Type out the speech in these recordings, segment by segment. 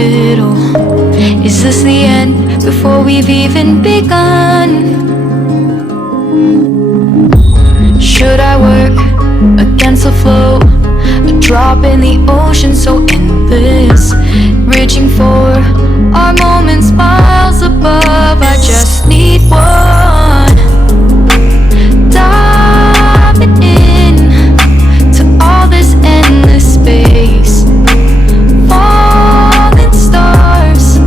middle. Is this the end before we've even begun? Should I work against the flow? A drop in the ocean so endless, reaching for our moments miles above. I just need one, diving in to all this endless space, falling stars,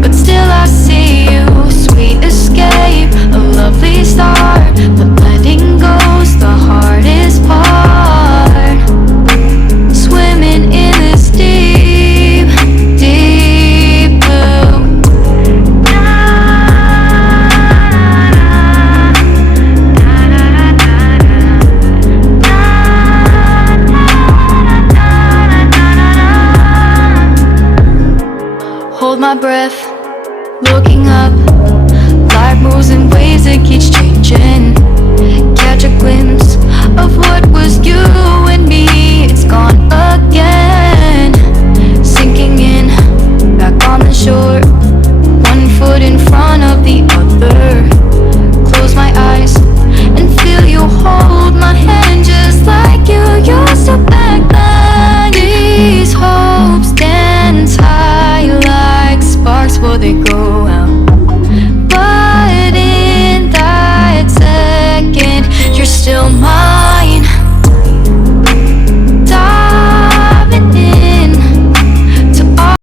but still I see you. Sweet escape, a lovely start, but letting go's the hardest part. Swimming in this deep, deep blue. Hold my breath, looking up. Life moves in ways that keeps changing. Catch a glimpse of what was you and me. It's gone again, sinking in, back on the shore. One foot in front of the other. Close my eyes and feel you hold my hand just like you used to back then. These hopes dance high like sparks, will they go